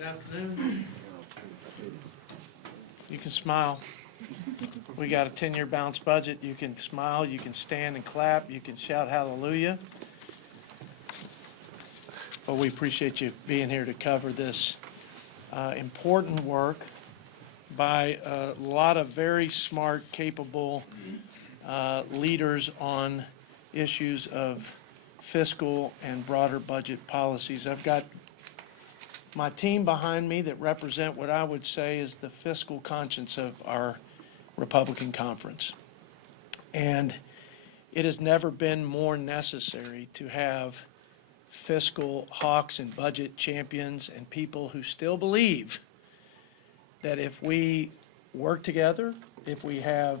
Good afternoon. You can smile. We got a 10-year balanced budget. You can smile, you can stand and clap, you can shout hallelujah. But we appreciate you being here to cover this important work by a lot of very smart, capable leaders on issues of fiscal and broader budget policies. I've got my team behind me that represent what I would say is the fiscal conscience of our Republican conference. And it has never been more necessary to have fiscal hawks and budget champions and people who still believe that if we work together, if we have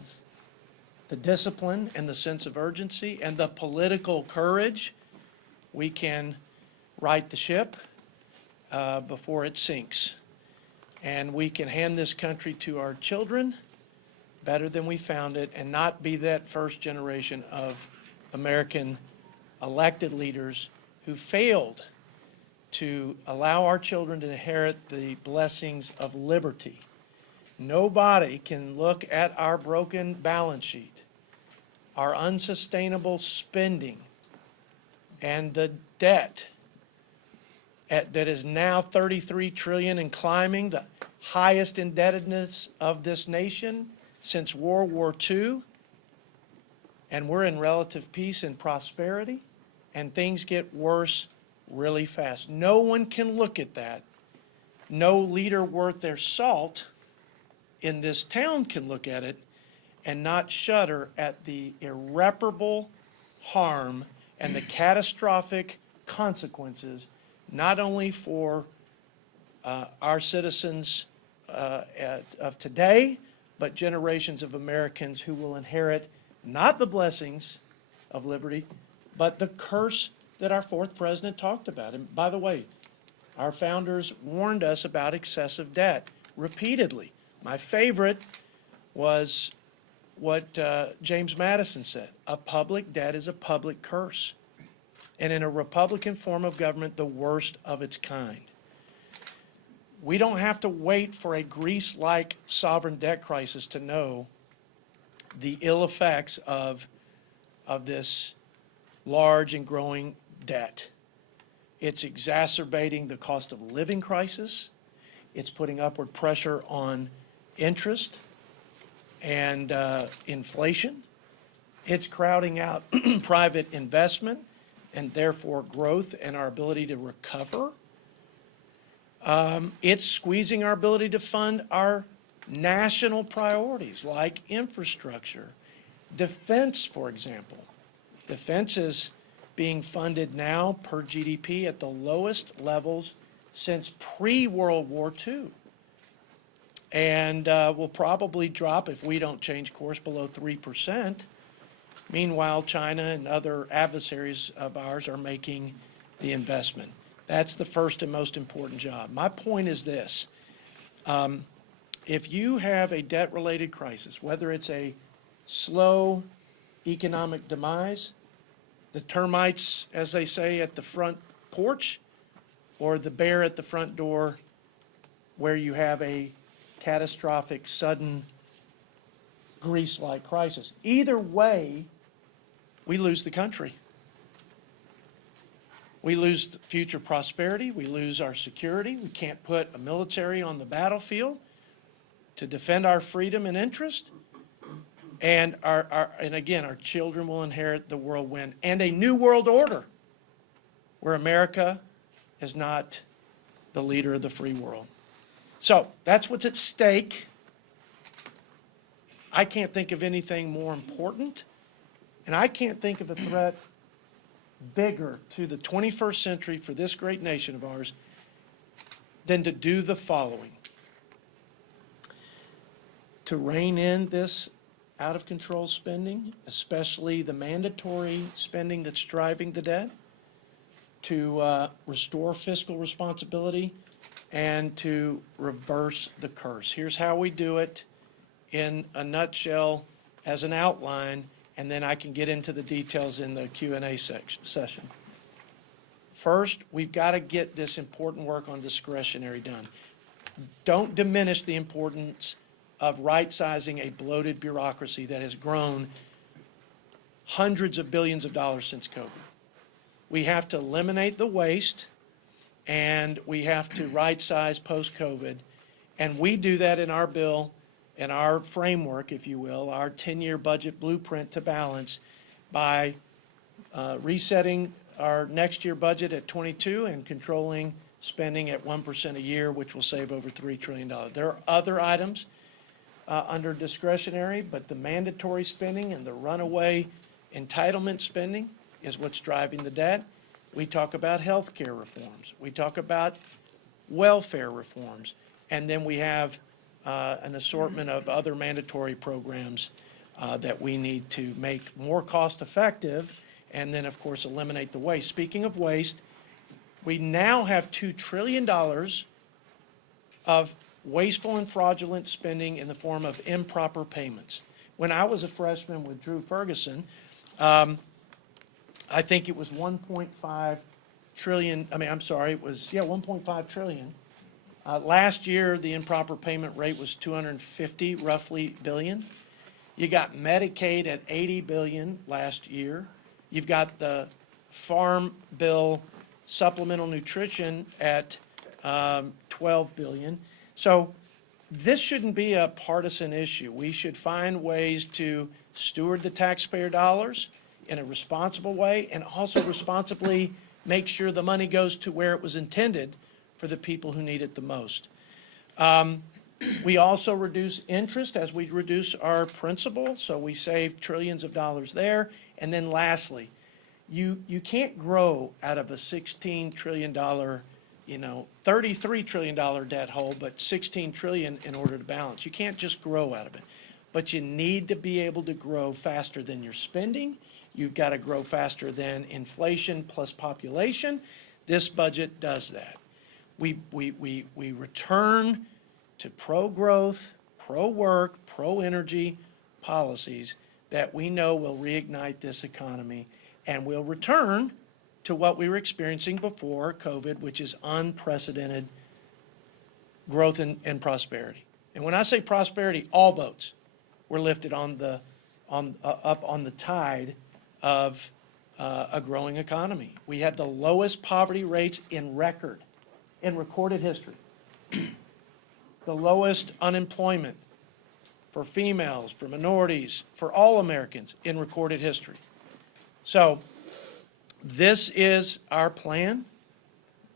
the discipline and the sense of urgency and the political courage, we can right the ship before it sinks. And we can hand this country to our children better than we found it and not be that first generation of American elected leaders who failed to allow our children to inherit the blessings of liberty. Nobody can look at our broken balance sheet, our unsustainable spending, and the debt that is now $33 trillion and climbing, the highest indebtedness of this nation since World War II, and we're in relative peace and prosperity, and things get worse really fast. No one can look at that. No leader worth their salt in this town can look at it and not shudder at the irreparable harm and the catastrophic consequences, not only for our citizens of today, but generations of Americans who will inherit not the blessings of liberty, but the curse that our fourth president talked about. And by the way, our founders warned us about excessive debt repeatedly. My favorite was what James Madison said: a public debt is a public curse, and in a Republican form of government, the worst of its kind. We don't have to wait for a Greece-like sovereign debt crisis to know the ill effects of this large and growing debt. It's exacerbating the cost of living crisis. It's putting upward pressure on interest and inflation. It's crowding out private investment and therefore growth and our ability to recover. It's squeezing our ability to fund our national priorities like infrastructure, defense, for example. Defense is being funded now per GDP at the lowest levels since pre-World War II. And will probably drop, if we don't change course, below 3%. Meanwhile, China and other adversaries of ours are making the investment. That's the first and most important job. My point is this. If you have a debt-related crisis, whether it's a slow economic demise, the termites, as they say, at the front porch, or the bear at the front door, where you have a catastrophic, sudden, Greece-like crisis. Either way, we lose the country. We lose future prosperity. We lose our security. We can't put a military on the battlefield to defend our freedom and interest. And again, our children will inherit the whirlwind and a new world order where America is not the leader of the free world. So that's what's at stake. I can't think of anything more important, and I can't think of a threat bigger to the 21st century for this great nation of ours than to do the following: to rein in this out-of-control spending, especially the mandatory spending that's driving the debt, to restore fiscal responsibility, and to reverse the curse. Here's how we do it in a nutshell as an outline, and then I can get into the details in the Q&A session. First, we've got to get this important work on discretionary done. Don't diminish the importance of right-sizing a bloated bureaucracy that has grown hundreds of billions of dollars since COVID. We have to eliminate the waste, and we have to right-size post-COVID. And we do that in our bill, in our framework, if you will, our 10-year budget blueprint to balance by resetting our next year budget at 22 and controlling spending at 1% a year, which will save over $3 trillion. There are other items under discretionary, but the mandatory spending and the runaway entitlement spending is what's driving the debt. We talk about health care reforms. We talk about welfare reforms. And then we have an assortment of other mandatory programs that we need to make more cost effective, and then, of course, eliminate the waste. Speaking of waste, we now have $2 trillion of wasteful and fraudulent spending in the form of improper payments. When I was a freshman with Drew Ferguson, I think it was 1.5 trillion, it was 1.5 trillion. Last year, the improper payment rate was 250, roughly, billion. You got Medicaid at 80 billion last year. You've got the Farm Bill supplemental nutrition at 12 billion. So this shouldn't be a partisan issue. We should find ways to steward the taxpayer dollars in a responsible way and also responsibly make sure the money goes to where it was intended for the people who need it the most. We also reduce interest as we reduce our principal, so we save trillions of dollars there. And then lastly, you can't grow out of a $16 trillion, $33 trillion debt hole, but $16 trillion in order to balance. You can't just grow out of it. But you need to be able to grow faster than your spending. You've got to grow faster than inflation plus population. This budget does that. We return to pro-growth, pro-work, pro-energy policies that we know will reignite this economy, and we'll return to what we were experiencing before COVID, which is unprecedented growth and prosperity. And when I say prosperity, all boats were lifted up on the tide of a growing economy. We had the lowest poverty rates in recorded history. The lowest unemployment for females, for minorities, for all Americans in recorded history. So this is our plan.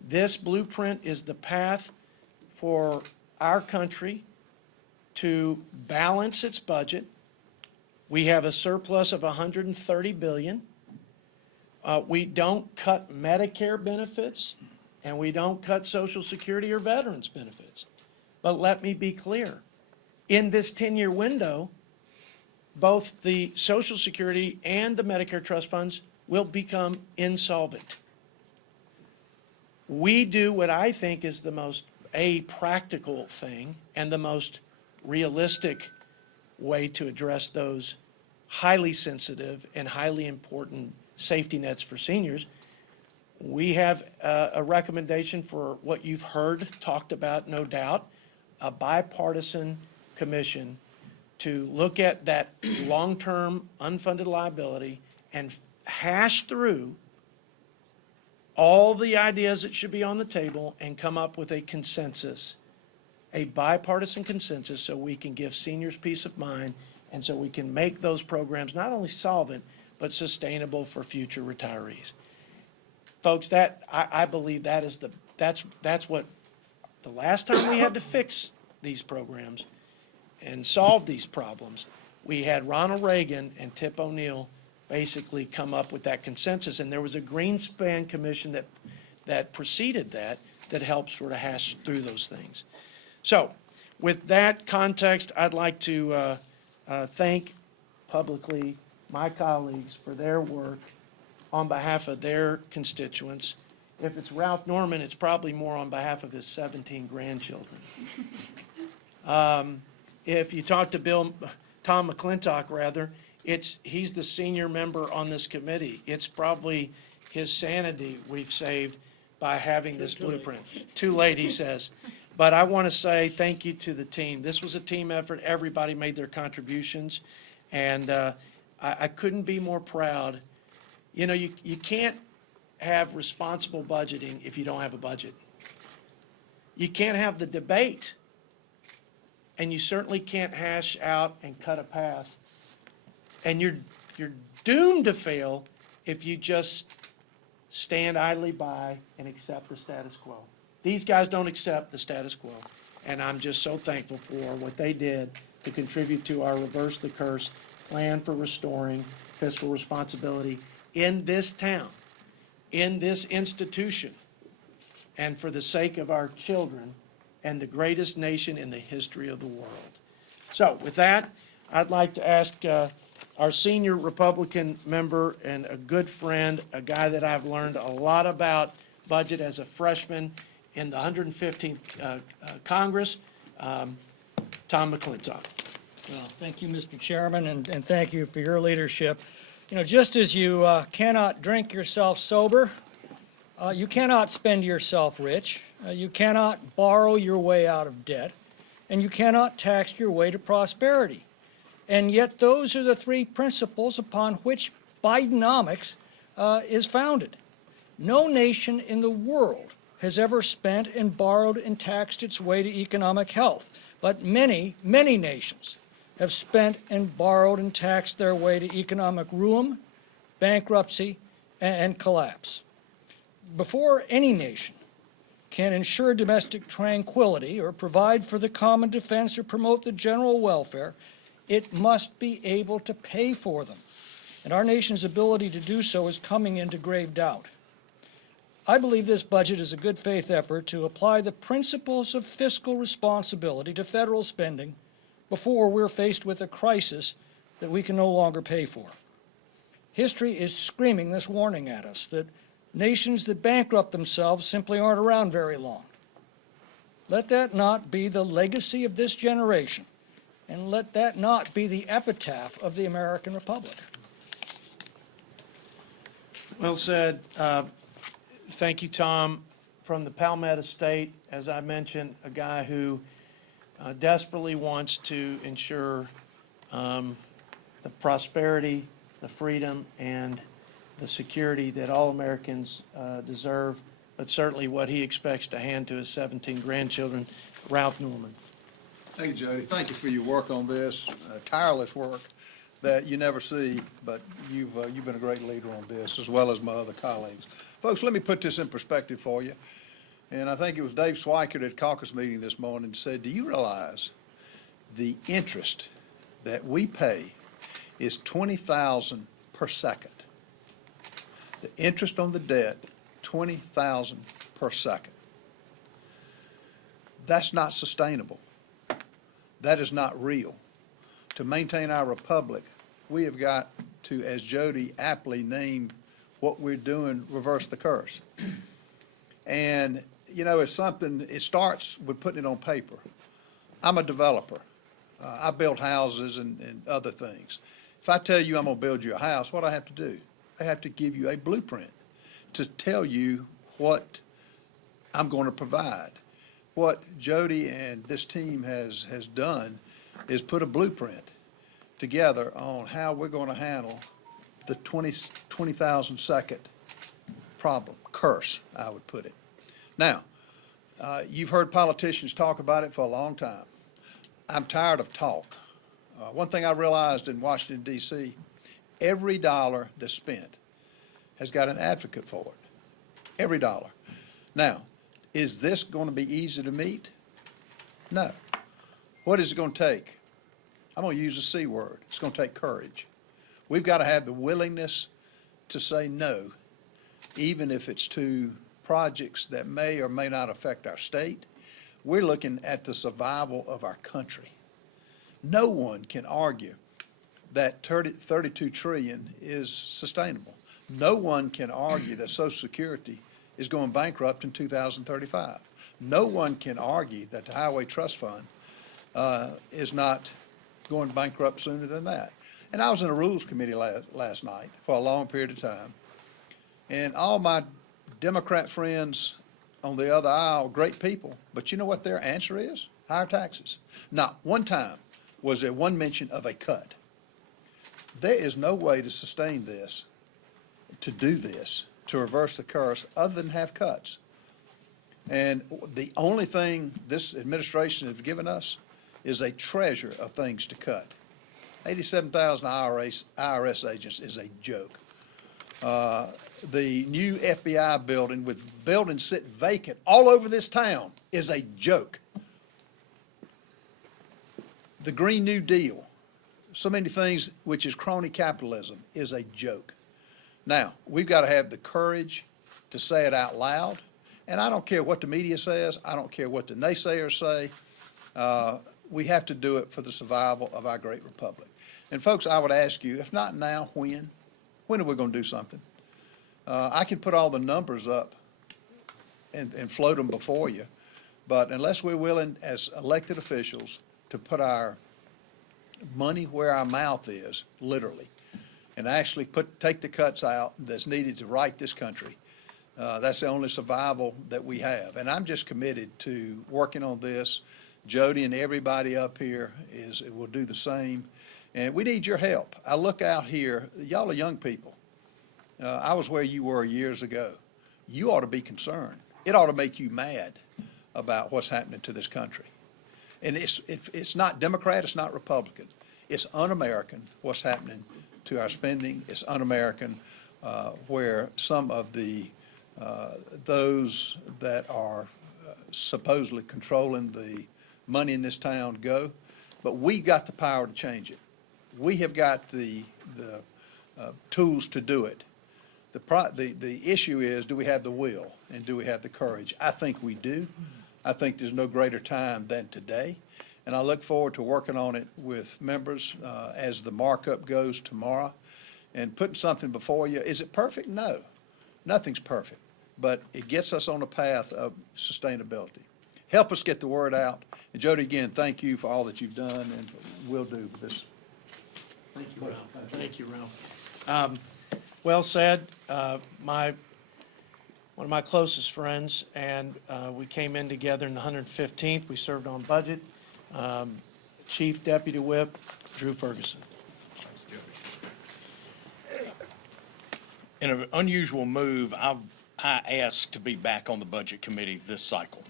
This blueprint is the path for our country to balance its budget. We have a surplus of $130 billion. We don't cut Medicare benefits, and we don't cut Social Security or veterans benefits. But let me be clear. In this 10-year window, both the Social Security and the Medicare trust funds will become insolvent. We do what I think is the most practical thing and the most realistic way to address those highly sensitive and highly important safety nets for seniors. We have a recommendation for what you've heard talked about, no doubt, a bipartisan commission to look at that long-term unfunded liability and hash through all the ideas that should be on the table and come up with a consensus, a bipartisan consensus, so we can give seniors peace of mind and so we can make those programs not only solvent but sustainable for future retirees. Folks, that I believe that's what the last time we had to fix these programs and solve these problems, we had Ronald Reagan and Tip O'Neill basically come up with that consensus, and there was a Greenspan commission that preceded that helped sort of hash through those things. So with that context, I'd like to thank publicly my colleagues for their work on behalf of their constituents. If it's Ralph Norman, it's probably more on behalf of his 17 grandchildren. If you talk to Tom McClintock, rather, he's the senior member on this committee. It's probably his sanity we've saved by having this blueprint. Too late, he says. But I want to say thank you to the team. This was a team effort. Everybody made their contributions. And I couldn't be more proud. You know, you can't have responsible budgeting if you don't have a budget. You can't have the debate, and you certainly can't hash out and cut a path. And you're doomed to fail if you just stand idly by and accept the status quo. These guys don't accept the status quo, and I'm just so thankful for what they did to contribute to our Reverse the Curse plan for restoring fiscal responsibility in this town, in this institution, and for the sake of our children and the greatest nation in the history of the world. So with that, I'd like to ask our senior Republican member and a good friend, a guy that I've learned a lot about budget as a freshman in the 115th Congress, Tom McClintock. Well, thank you, Mr. Chairman, and thank you for your leadership. You know, just as you cannot drink yourself sober, you cannot spend yourself rich, you cannot borrow your way out of debt, and you cannot tax your way to prosperity. And yet those are the three principles upon which Bidenomics is founded. No nation in the world has ever spent and borrowed and taxed its way to economic health, but many, many nations have spent and borrowed and taxed their way to economic ruin, bankruptcy, and collapse. Before any nation can ensure domestic tranquility or provide for the common defense or promote the general welfare, it must be able to pay for them. And our nation's ability to do so is coming into grave doubt. I believe this budget is a good faith effort to apply the principles of fiscal responsibility to federal spending before we're faced with a crisis that we can no longer pay for. History is screaming this warning at us that nations that bankrupt themselves simply aren't around very long. Let that not be the legacy of this generation, and let that not be the epitaph of the American Republic. Well said. Thank you, Tom. From the Palmetto State, as I mentioned, a guy who desperately wants to ensure the prosperity, the freedom, and the security that all Americans deserve, but certainly what he expects to hand to his 17 grandchildren, Ralph Norman. Thank you, Jody. Thank you for your work on this, tireless work that you never see, but you've been a great leader on this, as well as my other colleagues. Folks, let me put this in perspective for you. And I think it was Dave Swikert at caucus meeting this morning said, do you realize the interest that we pay is $20,000 per second? The interest on the debt, $20,000 per second. That's not sustainable. That is not real. To maintain our republic, we have got to, as Jody aptly named what we're doing, reverse the curse. And, you know, it's something, it starts with putting it on paper. I'm a developer. I build houses and other things. If I tell you I'm going to build you a house, what do I have to do? I have to give you a blueprint to tell you what I'm going to provide. What Jody and this team has done is put a blueprint together on how we're going to handle the 20,000 second problem, curse, I would put it. Now, you've heard politicians talk about it for a long time. I'm tired of talk. One thing I realized in Washington, D.C., every dollar that's spent has got an advocate for it. Every dollar. Now, is this going to be easy to meet? No. What is it going to take? I'm going to use the C word. It's going to take courage. We've got to have the willingness to say no, even if it's to projects that may or may not affect our state. We're looking at the survival of our country. No one can argue that 32 trillion is sustainable. No one can argue that Social Security is going bankrupt in 2035. No one can argue that the Highway Trust Fund is not going bankrupt sooner than that. And I was in a Rules Committee last night for a long period of time, And all my Democrat friends on the other aisle, great people, but you know what their answer is? Higher taxes. Not one time was there one mention of a cut. There is no way to sustain this, to do this, to reverse the curse, other than have cuts. And the only thing this administration has given us is a treasure of things to cut. 87,000 IRS agents is a joke. The new FBI building with buildings sit vacant all over this town is a joke. The Green New Deal, so many things which is crony capitalism, is a joke. Now, we've got to have the courage to say it out loud, and I don't care what the media says, I don't care what the naysayers say. We have to do it for the survival of our great republic. And folks, I would ask you, if not now, when? When are we going to do something? I can put all the numbers up and float them before you, but unless we're willing as elected officials to put our money where our mouth is, literally, and actually take the cuts out that's needed to right this country, that's the only survival that we have. And I'm just committed to working on this. Jody and everybody up here will do the same. And we need your help. I look out here, y'all are young people. I was where you were years ago. You ought to be concerned. It ought to make you mad about what's happening to this country. And it's not Democrat, it's not Republican. It's un-American what's happening to our spending. It's un-American where some of those that are supposedly controlling the money in this town go. But we got the power to change it. We have got the tools to do it. The issue is, do we have the will and do we have the courage? I think we do. I think there's no greater time than today. And I look forward to working on it with members as the markup goes tomorrow and putting something before you. Is it perfect? No. Nothing's perfect. But it gets us on a path of sustainability. Help us get the word out. And Jody, again, thank you for all that you've done and will do with this. Thank you, Ralph. Thank you, Ralph. Well said. One of my closest friends, and we came in together in the 115th. We served on budget. Chief Deputy Whip Drew Ferguson. In an unusual move, I asked to be back on the Budget Committee this cycle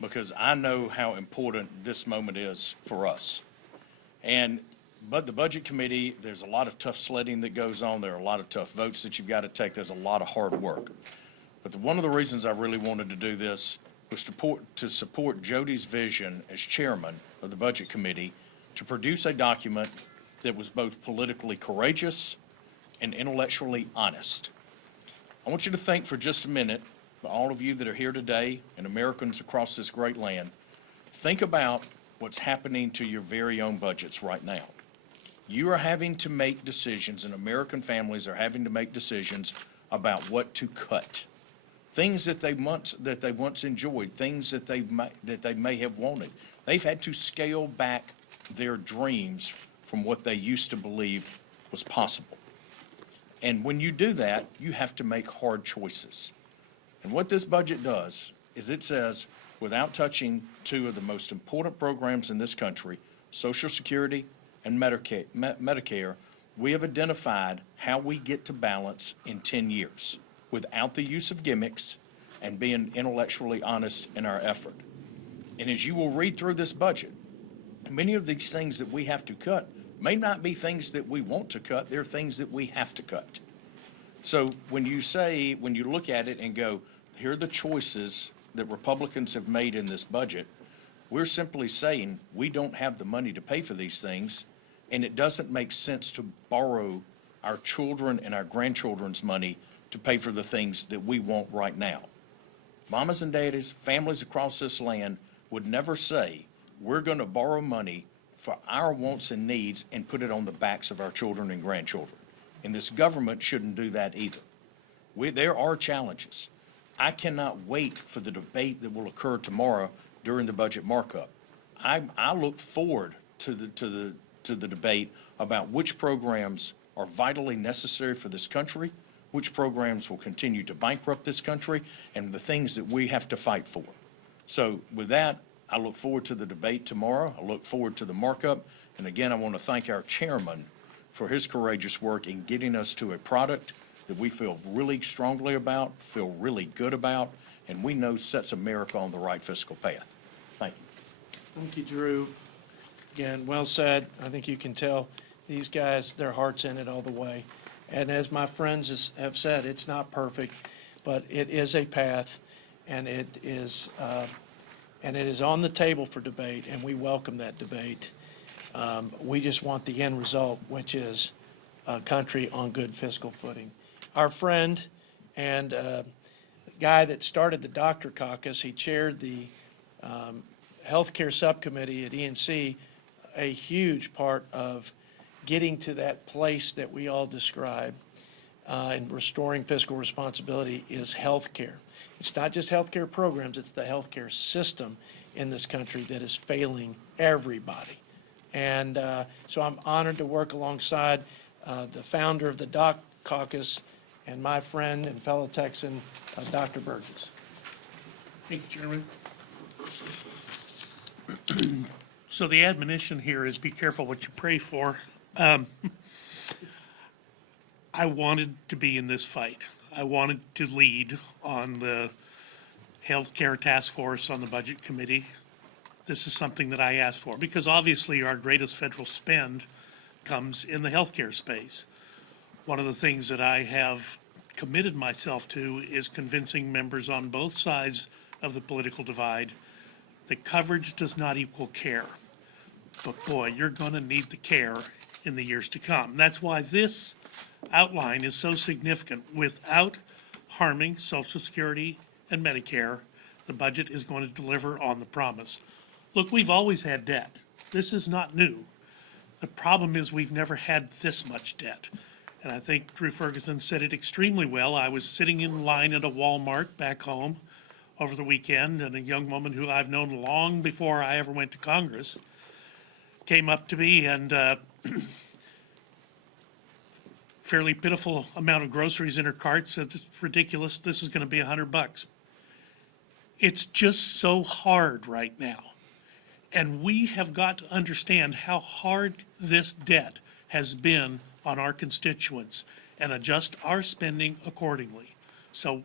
because I know how important this moment is for us. But the Budget Committee, there's a lot of tough sledding that goes on. There are a lot of tough votes that you've got to take. There's a lot of hard work. But one of the reasons I really wanted to do this was to support Jody's vision as chairman of the Budget Committee to produce a document that was both politically courageous and intellectually honest. I want you to think for just a minute, all of you that are here today and Americans across this great land, think about what's happening to your very own budgets right now. You are having to make decisions, and American families are having to make decisions about what to cut. Things that they once enjoyed, things that they may have wanted. They've had to scale back their dreams from what they used to believe was possible. And when you do that, you have to make hard choices. And what this budget does is it says, without touching two of the most important programs in this country, Social Security and Medicare, we have identified how we get to balance in 10 years without the use of gimmicks and being intellectually honest in our effort. And as you will read through this budget, many of these things that we have to cut may not be things that we want to cut, they're things that we have to cut. So when you look at it and go, here are the choices that Republicans have made in this budget, we're simply saying we don't have the money to pay for these things, and it doesn't make sense to borrow our children and our grandchildren's money to pay for the things that we want right now. Mamas and daddies, families across this land would never say, we're going to borrow money for our wants and needs and put it on the backs of our children and grandchildren. And this government shouldn't do that either. There are challenges. I cannot wait for the debate that will occur tomorrow during the budget markup. I look forward to the debate about which programs are vitally necessary for this country, which programs will continue to bankrupt this country, and the things that we have to fight for. So with that, I look forward to the debate tomorrow. I look forward to the markup. And again, I want to thank our chairman for his courageous work in getting us to a product that we feel really strongly about, feel really good about, and we know sets America on the right fiscal path. Thank you. Thank you, Drew. Again, well said. I think you can tell these guys, their heart's in it all the way. And as my friends have said, it's not perfect, but it is a path, and it is on the table for debate, and we welcome that debate. We just want the end result, which is a country on good fiscal footing. Our friend and guy that started the Doctor Caucus, he chaired the healthcare subcommittee at ENC, a huge part of getting to that place that we all describe in restoring fiscal responsibility is healthcare. It's not just healthcare programs, it's the healthcare system in this country that is failing everybody. And so I'm honored to work alongside the founder of the Doc Caucus and my friend and fellow Texan, Dr. Burgess. Thank you, Chairman. So the admonition here is be careful what you pray for. I wanted to be in this fight. I wanted to lead on the healthcare task force on the budget committee. This is something that I asked for because obviously our greatest federal spend comes in the healthcare space. One of the things that I have committed myself to is convincing members on both sides of the political divide that coverage does not equal care. But boy, you're going to need the care in the years to come. That's why this outline is so significant. Without harming Social Security and Medicare, the budget is going to deliver on the promise. Look, we've always had debt. This is not new. The problem is we've never had this much debt. And I think Drew Ferguson said it extremely well. I was sitting in line at a Walmart back home over the weekend, and a young woman who I've known long before I ever went to Congress came up to me and fairly pitiful amount of groceries in her cart, said, "It's ridiculous, this is going to be $100. It's just so hard right now. And we have got to understand how hard this debt has been on our constituents and adjust our spending accordingly. So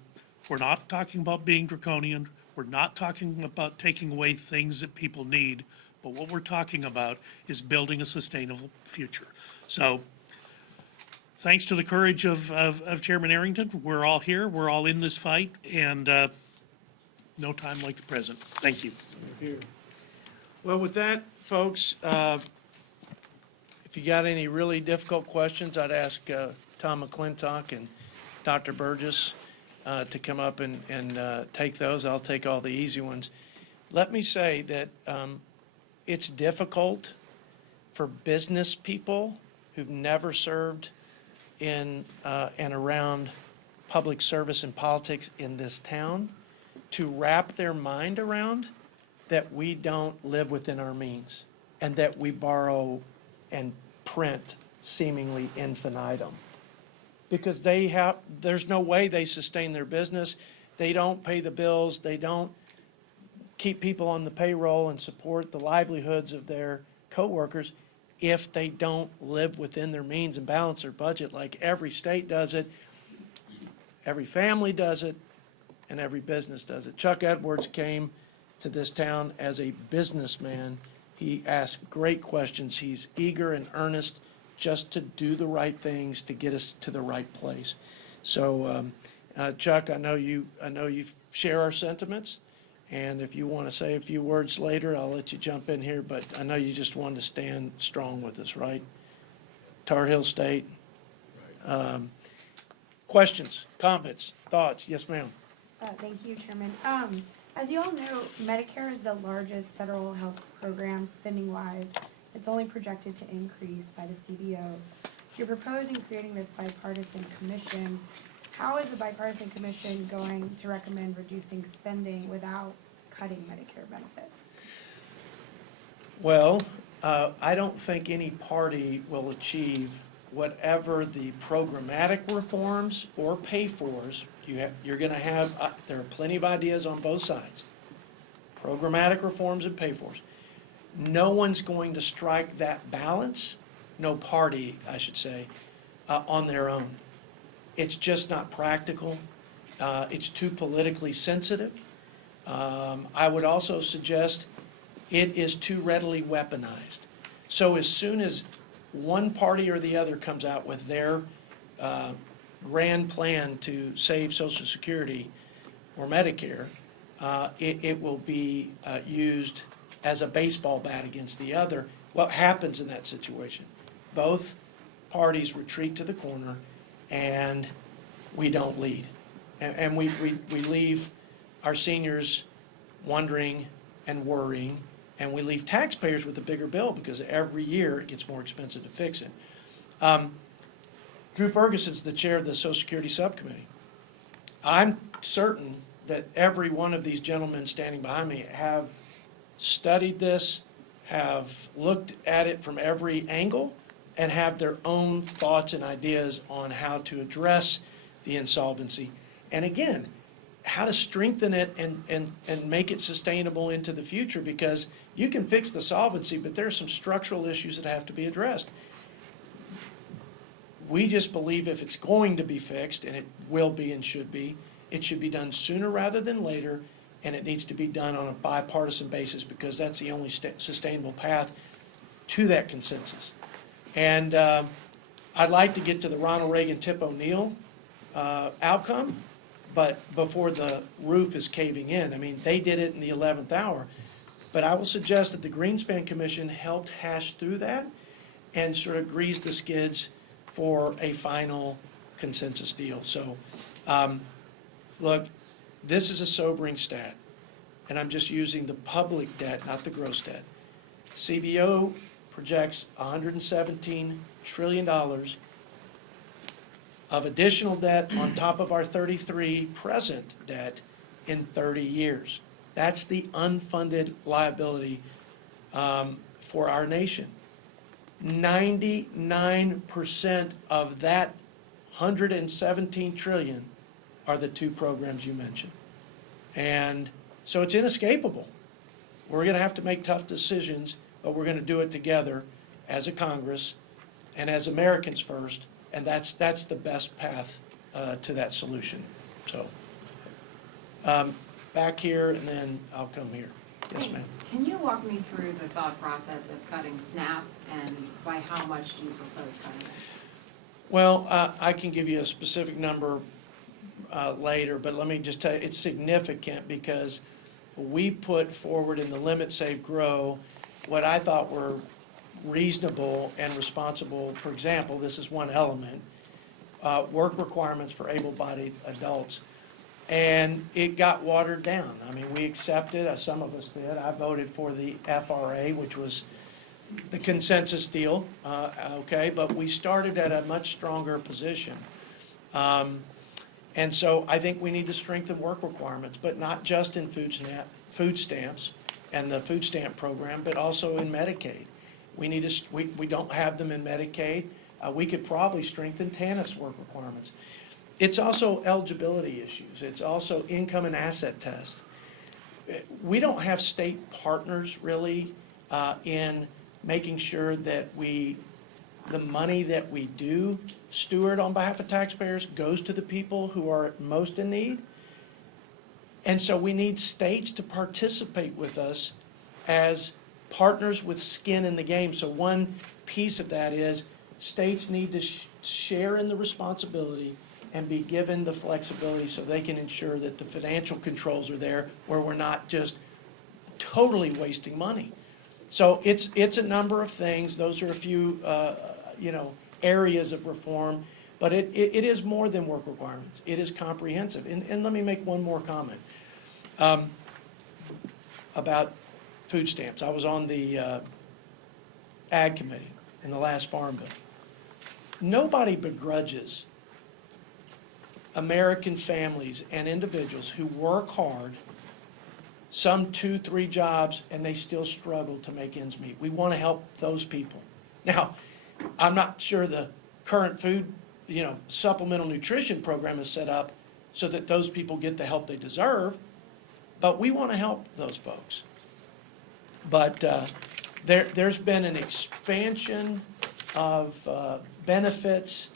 we're not talking about being draconian. We're not talking about taking away things that people need. But what we're talking about is building a sustainable future. So thanks to the courage of Chairman Arrington, we're all here. We're all in this fight. And no time like the present. Thank you. Here. Well, with that, folks, if you got any really difficult questions, I'd ask Tom McClintock and Dr. Burgess to come up and take those. I'll take all the easy ones. Let me say that it's difficult for business people who've never served in and around public service and politics in this town to wrap their mind around that we don't live within our means and that we borrow and print seemingly infinitum. Because there's no way they sustain their business. They don't pay the bills. They don't keep people on the payroll and support the livelihoods of their coworkers if they don't live within their means and balance their budget like every state does it, every family does it, and every business does it. Chuck Edwards came to this town as a businessman. He asked great questions. He's eager and earnest just to do the right things to get us to the right place. So, Chuck, I know you share our sentiments, and if you want to say a few words later, I'll let you jump in here, but I know you just wanted to stand strong with us, right? Tar Heel State. Questions, comments, thoughts? Yes, ma'am. Thank you, Chairman. As you all know, Medicare is the largest federal health program spending-wise. It's only projected to increase by the CBO. You're proposing creating this bipartisan commission. How is the bipartisan commission going to recommend reducing spending without cutting Medicare benefits? Well, I don't think any party will achieve whatever the programmatic reforms or pay-fors, you're gonna have, there are plenty of ideas on both sides. Programmatic reforms and pay-fors. No one's going to strike that balance, no party, I should say, on their own. It's just not practical. It's too politically sensitive. I would also suggest it is too readily weaponized. So as soon as one party or the other comes out with their grand plan to save Social Security or Medicare, it will be used as a baseball bat against the other. What happens in that situation? Both parties retreat to the corner, and we don't lead. And we leave our seniors wondering and worrying, and we leave taxpayers with a bigger bill because every year it gets more expensive to fix it. Drew Ferguson's the chair of the Social Security Subcommittee. I'm certain that every one of these gentlemen standing behind me have studied this, have looked at it from every angle, and have their own thoughts and ideas on how to address the insolvency. And again, how to strengthen it and make it sustainable into the future, because you can fix the solvency, but there are some structural issues that have to be addressed. We just believe if it's going to be fixed, and it will be and should be, it should be done sooner rather than later, and it needs to be done on a bipartisan basis, because that's the only sustainable path to that consensus. And I'd like to get to the Ronald Reagan Tip O'Neill outcome, but before the roof is caving in. I mean, they did it in the 11th hour. But I will suggest that the Greenspan Commission helped hash through that and sort of grease the skids for a final consensus deal. So, look, this is a sobering stat, and I'm just using the public debt, not the gross debt. CBO projects $117 trillion of additional debt on top of our 33 present debt in 30 years. That's the unfunded liability for our nation. 99% of that 117 trillion are the two programs you mentioned. And so it's inescapable. We're going to have to make tough decisions, but we're going to do it together as a Congress and as Americans first, and that's the best path to that solution. So back here, and then I'll come here. Yes, ma'am. Can you walk me through the thought process of cutting SNAP, and by how much do you propose cutting it? Well, I can give you a specific number later, but let me just tell you, it's significant because we put forward in the Limit, Save, Grow what I thought were reasonable and responsible. For example, this is one element, work requirements for able-bodied adults. And it got watered down. I mean, we accepted, some of us did. I voted for the FRA, which was the consensus deal, okay? But we started at a much stronger position. And so I think we need to strengthen work requirements, but not just in food stamps and the food stamp program, but also in Medicaid. We don't have them in Medicaid. We could probably strengthen TANF's work requirements. It's also eligibility issues. It's also income and asset tests. We don't have state partners really in making sure that the money that we do steward on behalf of taxpayers goes to the people who are most in need. And so we need states to participate with us as partners with skin in the game. So one piece of that is states need to share in the responsibility and be given the flexibility so they can ensure that the financial controls are there where we're not just totally wasting money. So it's a number of things. Those are a few, areas of reform, but it is more than work requirements. It is comprehensive. And let me make one more comment about food stamps. I was on the Ag Committee in the last Farm Bill. Nobody begrudges American families and individuals who work hard, some 2, 3 jobs, and they still struggle to make ends meet. We want to help those people. Now, I'm not sure the current food, supplemental nutrition program is set up so that those people get the help they deserve, but we want to help those folks. But there's been an expansion of benefits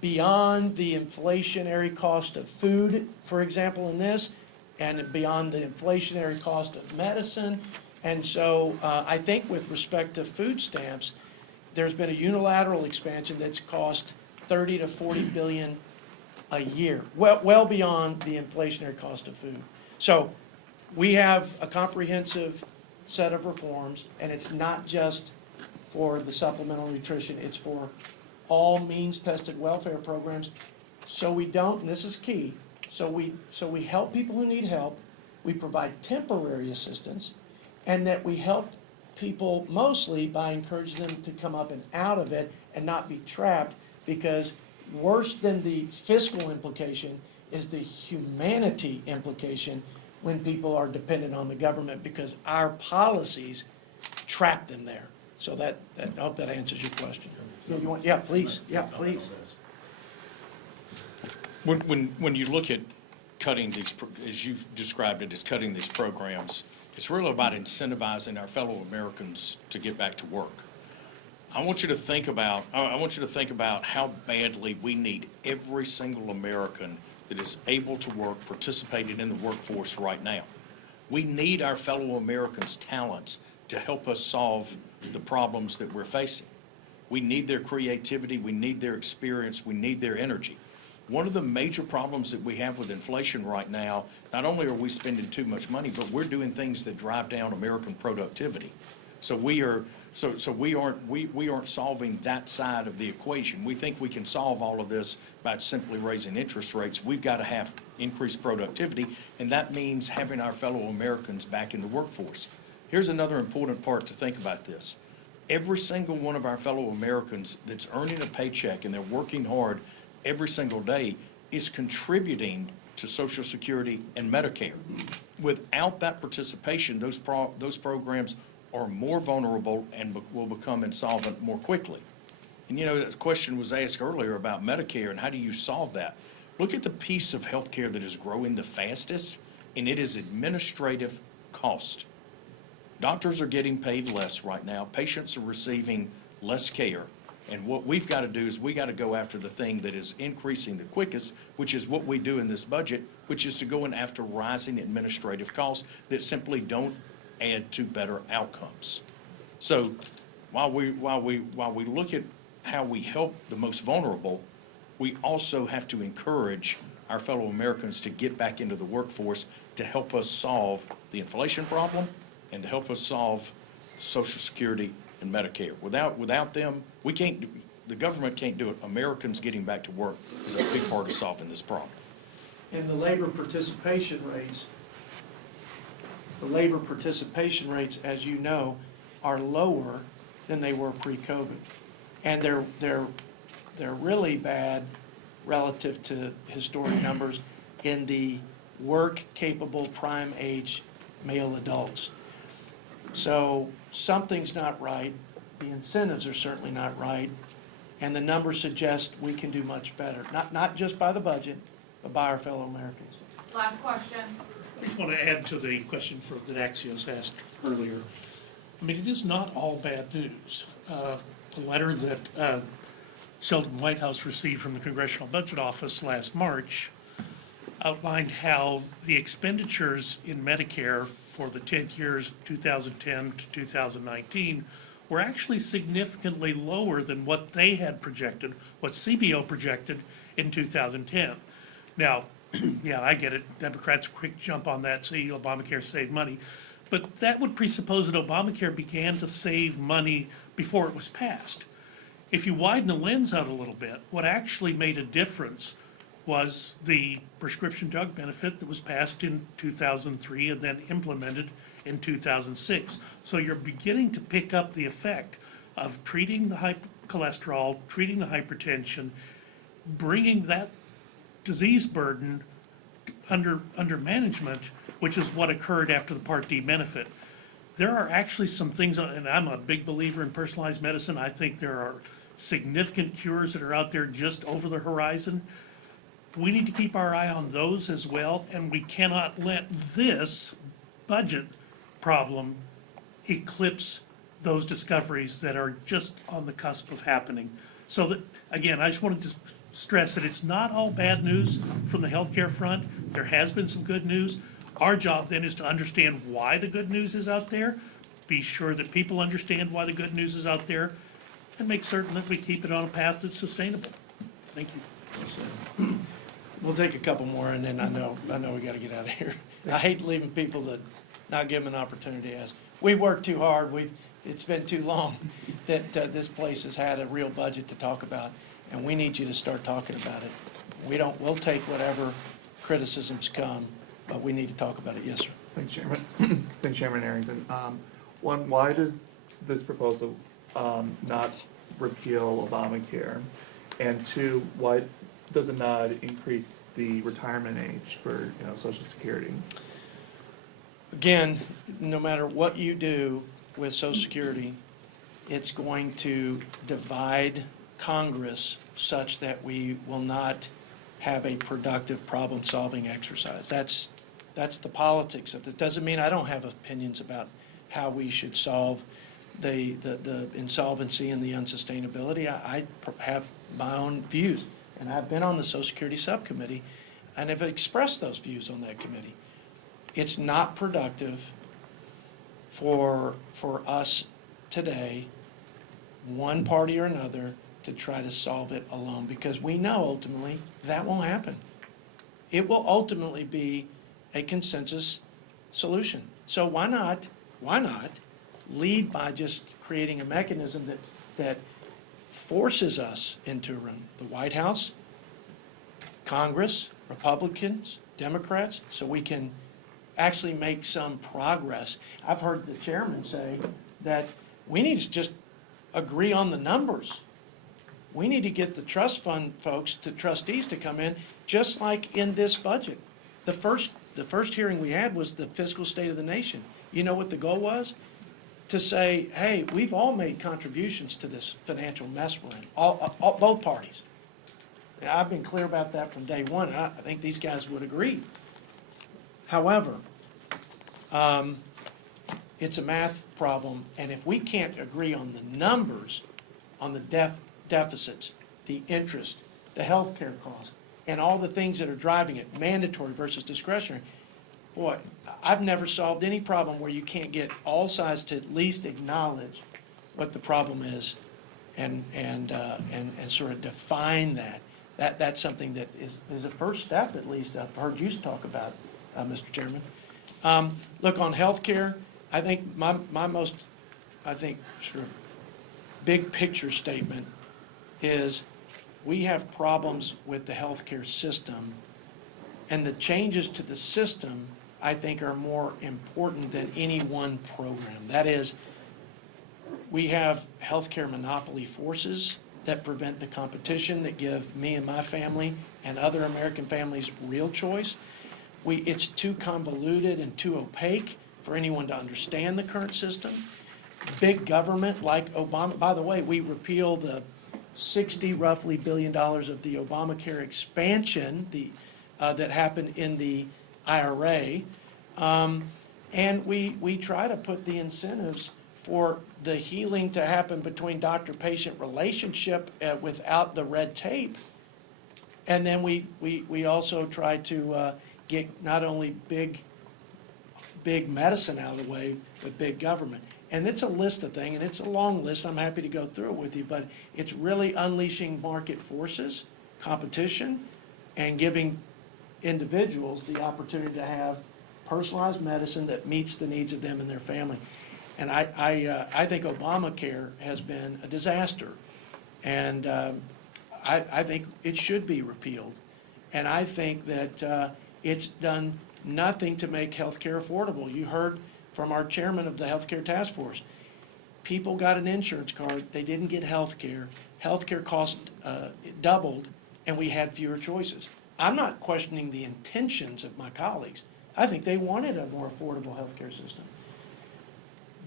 beyond the inflationary cost of food, for example, in this, and beyond the inflationary cost of medicine. And so I think with respect to food stamps, there's been a unilateral expansion that's cost 30 to 40 billion a year, well beyond the inflationary cost of food. So we have a comprehensive set of reforms, and it's not just for the supplemental nutrition, it's for all means-tested welfare programs. So we don't, and this is key, so we help people who need help, we provide temporary assistance, and that we help people mostly by encouraging them to come up and out of it and not be trapped, because worse than the fiscal implication is the humanity implication when people are dependent on the government, because our policies trap them there. So I hope that answers your question. Yeah, please, please. When you look at cutting these, as you've described it, as cutting these programs, it's really about incentivizing our fellow Americans to get back to work. I want you to think about how badly we need every single American that is able to work, participating in the workforce right now. We need our fellow Americans' talents to help us solve the problems that we're facing. We need their creativity, we need their experience, we need their energy. One of the major problems that we have with inflation right now, not only are we spending too much money, but we're doing things that drive down American productivity. So we aren't solving that side of the equation. We think we can solve all of this by simply raising interest rates. We've got to have increased productivity, and that means having our fellow Americans back in the workforce. Here's another important part to think about this. Every single one of our fellow Americans that's earning a paycheck and they're working hard every single day is contributing to Social Security and Medicare. Without that participation, those programs are more vulnerable and will become insolvent more quickly. And the question was asked earlier about Medicare and how do you solve that? Look at the piece of healthcare that is growing the fastest, and it is administrative cost. Doctors are getting paid less right now. Patients are receiving less care. And what we've got to do is we got to go after the thing that is increasing the quickest, which is what we do in this budget, which is to go in after rising administrative costs that simply don't add to better outcomes. So while we look at how we help the most vulnerable, we also have to encourage our fellow Americans to get back into the workforce to help us solve the inflation problem and to help us solve Social Security and Medicare. Without them, we can't. The government can't do it. Americans getting back to work is a big part of solving this problem. And the labor participation rates, as you know, are lower than they were pre-COVID, and they're really bad relative to historic numbers in the work-capable prime age male adults. So something's not right, the incentives are certainly not right, and the numbers suggest we can do much better, not just by the budget, but by our fellow Americans. Last question. I just want to add to the question that Axios asked earlier. I mean, it is not all bad news. The letter that Sheldon Whitehouse received from the Congressional Budget Office last March outlined how the expenditures in Medicare for the 10 years, 2010 to 2019, were actually significantly lower than what they had projected, what CBO projected in 2010. Now, yeah, I get it. Democrats quick jump on that, say Obamacare saved money. But that would presuppose that Obamacare began to save money before it was passed. If you widen the lens out a little bit, what actually made a difference was the prescription drug benefit that was passed in 2003 and then implemented in 2006. So you're beginning to pick up the effect of treating the high cholesterol, treating the hypertension, bringing that disease burden under management, which is what occurred after the Part D benefit. There are actually some things, and I'm a big believer in personalized medicine. I think there are significant cures that are out there just over the horizon. We need to keep our eye on those as well, and we cannot let this budget problem eclipse those discoveries that are just on the cusp of happening. So that, again, I just wanted to stress that it's not all bad news from the healthcare front. There has been some good news. Our job then is to understand why the good news is out there, be sure that people understand why the good news is out there, and make certain that we keep it on a path that's sustainable. Thank you. We'll take a couple more, and then I know we gotta get out of here. I hate leaving people that, not give them an opportunity to ask. We worked too hard, it's been too long that, this place has had a real budget to talk about, and we need you to start talking about it. We'll take whatever criticisms come, but we need to talk about it. Yes, sir. Thanks, Chairman. Thanks, Chairman Arrington. One, why does this proposal not repeal Obamacare? And two, why does it not increase the retirement age for, Social Security? Again, no matter what you do with Social Security, it's going to divide Congress such that we will not have a productive problem-solving exercise. That's the politics of it. Doesn't mean I don't have opinions about how we should solve the insolvency and the unsustainability. I have my own views, and I've been on the Social Security subcommittee and have expressed those views on that committee. It's not productive for us today, one party or another, to try to solve it alone, because we know ultimately that won't happen. It will ultimately be a consensus solution. So why not lead by just creating a mechanism that forces us into a room, the White House, Congress, Republicans, Democrats, so we can actually make some progress. I've heard the chairman say that we need to just agree on the numbers. We need to get the trust fund folks, the trustees, to come in, just like in this budget. The first hearing we had was the fiscal state of the nation. You know what the goal was? To say, hey, we've all made contributions to this financial mess we're in, both parties. And I've been clear about that from day one, and I think these guys would agree. However, it's a math problem, and if we can't agree on the numbers, on the deficits, the interest, the healthcare costs, and all the things that are driving it, mandatory versus discretionary, boy, I've never solved any problem where you can't get all sides to at least acknowledge what the problem is and sort of define that. That's something that is a first step, at least, I've heard you talk about, Mr. Chairman. Look, on healthcare, I think my most, sort of big picture statement is we have problems with the healthcare system, and the changes to the system, I think, are more important than any one program. That is, we have healthcare monopoly forces that prevent the competition, that give me and my family and other American families real choice. It's too convoluted and too opaque for anyone to understand the current system. Big government like Obama, by the way, we repealed the roughly $60 billion of the Obamacare expansion that happened in the IRA. And we try to put the incentives for the healing to happen between doctor-patient relationship without the red tape. And then we also try to get not only big medicine out of the way, but big government. And it's a list of things, and it's a long list. I'm happy to go through it with you, but it's really unleashing market forces, competition, and giving individuals the opportunity to have personalized medicine that meets the needs of them and their family. And I think Obamacare has been a disaster, and I think it should be repealed. And I think that it's done nothing to make health care affordable. You heard from our chairman of the healthcare task force. People got an insurance card, they didn't get health care. Health care cost doubled, and we had fewer choices. I'm not questioning the intentions of my colleagues. I think they wanted a more affordable health care system.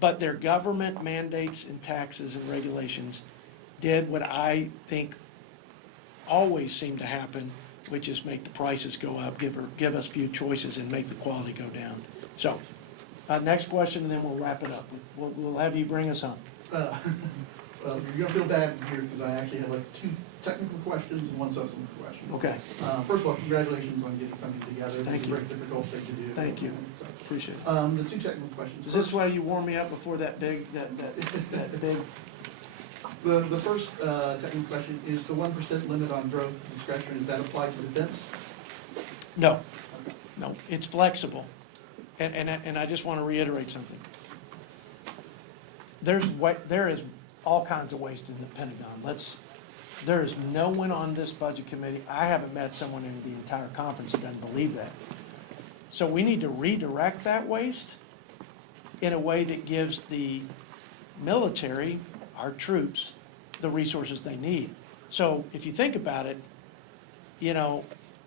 But their government mandates and taxes and regulations did what I think always seemed to happen, which is make the prices go up, give us few choices and make the quality go down. So, next question, and then we'll wrap it up. We'll have you bring us home. Well, you're gonna feel bad here because I actually have like 2 technical questions and 1 substantive question. Okay, First of all, congratulations on getting something together. Thank It's a you. very difficult thing to do. Thank you. So, appreciate it. The 2 technical questions. Is this why you warm me up before that big, that big? The first technical question is the 1% limit on growth discretion, is that applied to defense? No, no, it's flexible. And I just want to reiterate something. There is all kinds of waste in the Pentagon. There is no one on this budget committee, I haven't met someone in the entire conference that doesn't believe that. So we need to redirect that waste in a way that gives the military, our troops, the resources they need. So if you think about it, you know,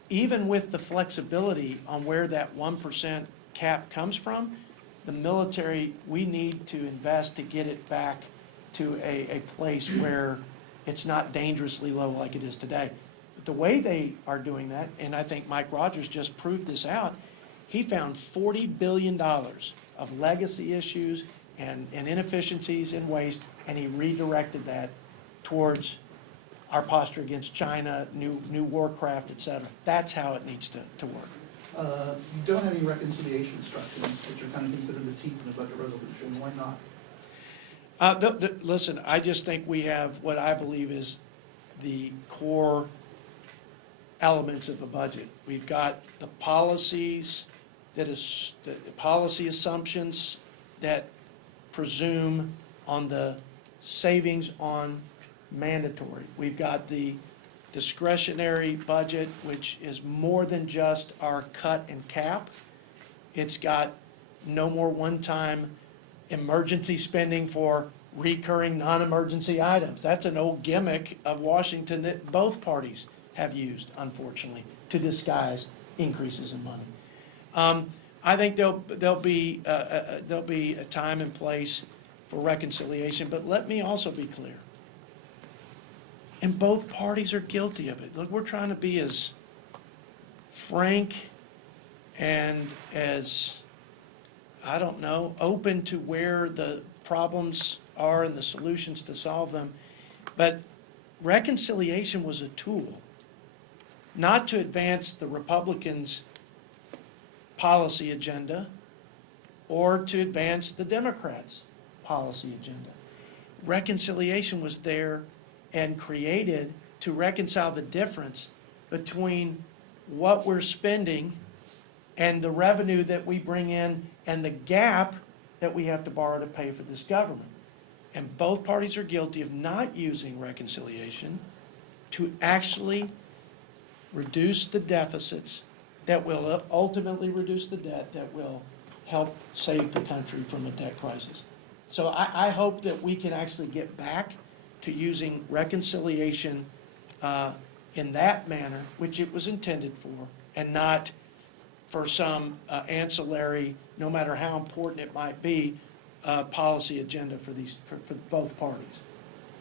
even with the flexibility on where that 1% cap comes from, the military, we need to invest to get it back to a place where it's not dangerously low like it is today. But the way they are doing that, and I think Mike Rogers just proved this out, he found $40 billion of legacy issues and inefficiencies and waste, and he redirected that towards our posture against China, new warcraft, et cetera. That's how it needs to work. You don't have any reconciliation instructions, which are kind of considered the teeth in the budget resolution. Why not? Listen, I just think we have what I believe is the core elements of a budget. We've got the policies the policy assumptions that presume on the savings on mandatory. We've got the discretionary budget, which is more than just our cut and cap. It's got no more one-time emergency spending for recurring non-emergency items. That's an old gimmick of Washington that both parties have used, unfortunately, to disguise increases in money. I think there'll be a time and place for reconciliation, but let me also be clear. And both parties are guilty of it. Look, we're trying to be as frank and as, I don't know, open to where the problems are and the solutions to solve them. But reconciliation was a tool, not to advance the Republicans' policy agenda or to advance the Democrats' policy agenda. Reconciliation was there and created to reconcile the difference between what we're spending and the revenue that we bring in and the gap that we have to borrow to pay for this government. And both parties are guilty of not using reconciliation to actually reduce the deficits that will ultimately reduce the debt that will help save the country from a debt crisis. So I hope that we can actually get back to using reconciliation in that manner, which it was intended for, and not for some ancillary, no matter how important it might be, policy agenda for both parties.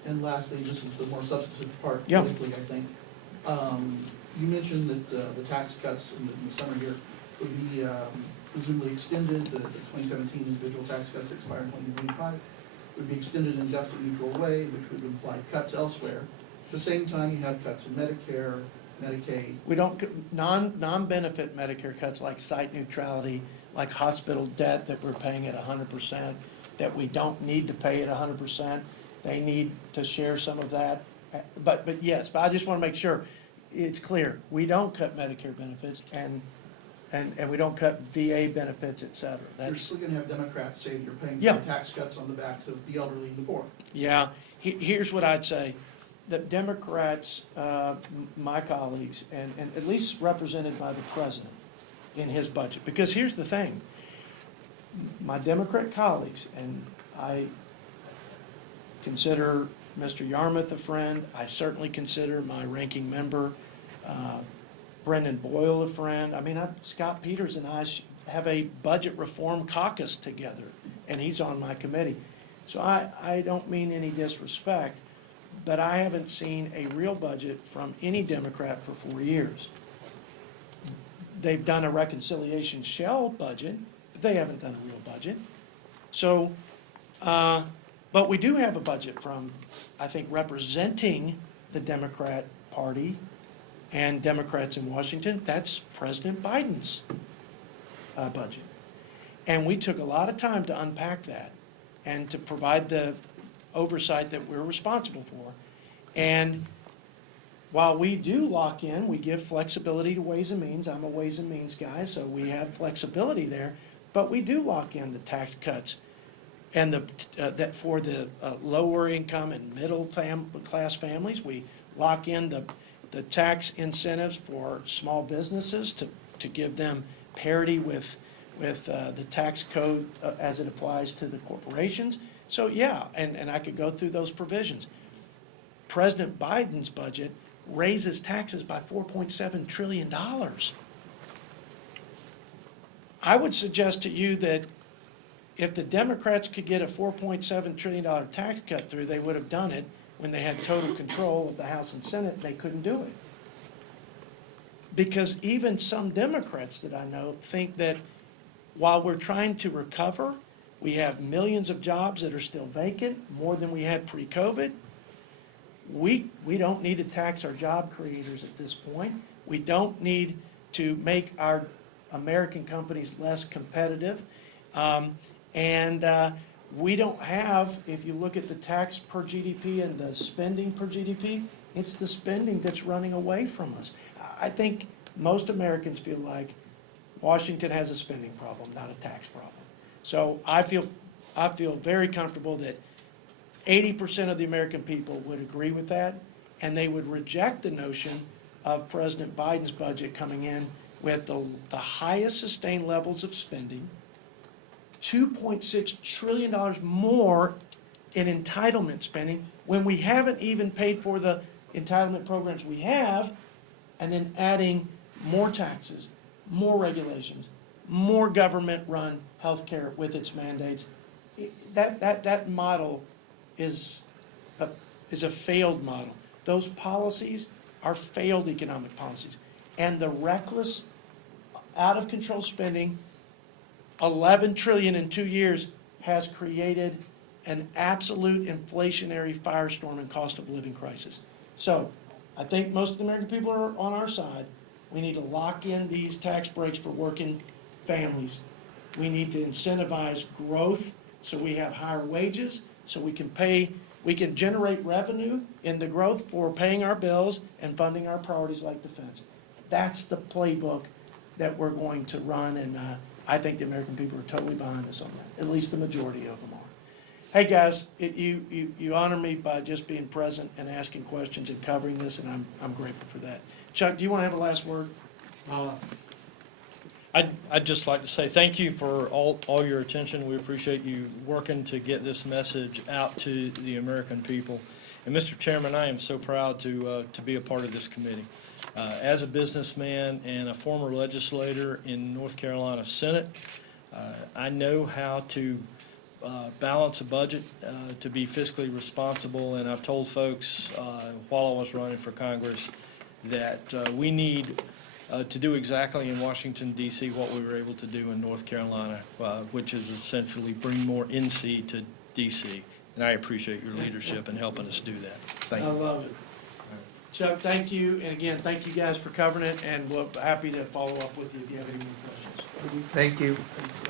And lastly, this is the more substantive part Yeah. politically, I think. You mentioned that the tax cuts in the summer here would be presumably extended, the 2017 individual tax cuts expire in 2025, would be extended in just a neutral way, which would imply cuts elsewhere. At the same time, you have cuts in Medicare, Medicaid. We don't, non-benefit Medicare cuts like site neutrality, like hospital debt that we're paying at 100%, that we don't need to pay at 100%. They need to share some of that. But yes, but I just want to make sure it's clear. We don't cut Medicare benefits and we don't cut VA benefits, et cetera. You're That's, still gonna have Democrats say you're paying Yeah. for tax cuts on the backs of the elderly and the poor. yeah, here's what I'd say. That Democrats, my colleagues, and at least represented by the president in his budget, because here's the thing. My Democrat colleagues, and I consider Mr. Yarmouth a friend, I certainly consider my ranking member, Brendan Boyle a friend. I mean, Scott Peters and I have a budget reform caucus together, and he's on my committee. So I don't mean any disrespect, but I haven't seen a real budget from any Democrat for 4 years. They've done a reconciliation shell budget, but they haven't done a real budget. So, but we do have a budget from, I think, representing the Democrat Party and Democrats in Washington. That's President Biden's budget. And we took a lot of time to unpack that and to provide the oversight that we're responsible for. And while we do lock in, we give flexibility to Ways and Means. I'm a Ways and Means guy, so we have flexibility there. But we do lock in the tax cuts and that for the lower income and middle class families. We lock in the tax incentives for small businesses to give them parity with the tax code as it applies to the corporations. So yeah, and I could go through those provisions. President Biden's budget raises taxes by $4.7 trillion. I would suggest to you that if the Democrats could get a $4.7 trillion tax cut through, they would have done it when they had total control of the House and Senate, and they couldn't do it. Because even some Democrats that I know think that while we're trying to recover, we have millions of jobs that are still vacant, more than we had pre-COVID. We don't need to tax our job creators at this point. We don't need to make our American companies less competitive. We don't have, if you look at the tax per GDP and the spending per GDP, it's the spending that's running away from us. I think most Americans feel like Washington has a spending problem, not a tax problem. So I feel very comfortable that 80% of the American people would agree with that, and they would reject the notion of President Biden's budget coming in with the highest sustained levels of spending, $2.6 trillion more in entitlement spending when we haven't even paid for the entitlement programs we have, and then adding more taxes, more regulations, more government-run healthcare with its mandates. That model is a failed model. Those policies are failed economic policies. And the reckless, out-of-control spending, $11 trillion in 2 years, has created an absolute inflationary firestorm and cost of living crisis. So I think most of the American people are on our side. We need to lock in these tax breaks for working families. We need to incentivize growth so we have higher wages, so we can generate revenue in the growth for paying our bills and funding our priorities like defense. That's the playbook that we're going to run, and I think the American people are totally behind us on that. At least the majority of them are. Hey guys, you honor me by just being present and asking questions and covering this, and I'm grateful for that. Chuck, do you want to have a last word? I'd just like to say thank you for all your attention. We appreciate you working to get this message out to the American people. And Mr. Chairman, I am so proud to be a part of this committee. As a businessman and a former legislator in North Carolina Senate, I know how to balance a budget to be fiscally responsible, and I've told folks while I was running for Congress that we need to do exactly in Washington, D.C. what we were able to do in North Carolina, which is essentially bring more NC to D.C. And I appreciate your leadership in helping us do that. Thank you. I love it. Chuck, thank you, and again, thank you guys for covering it, and we're happy to follow up with you if you have any more questions. Thank you. Thank you.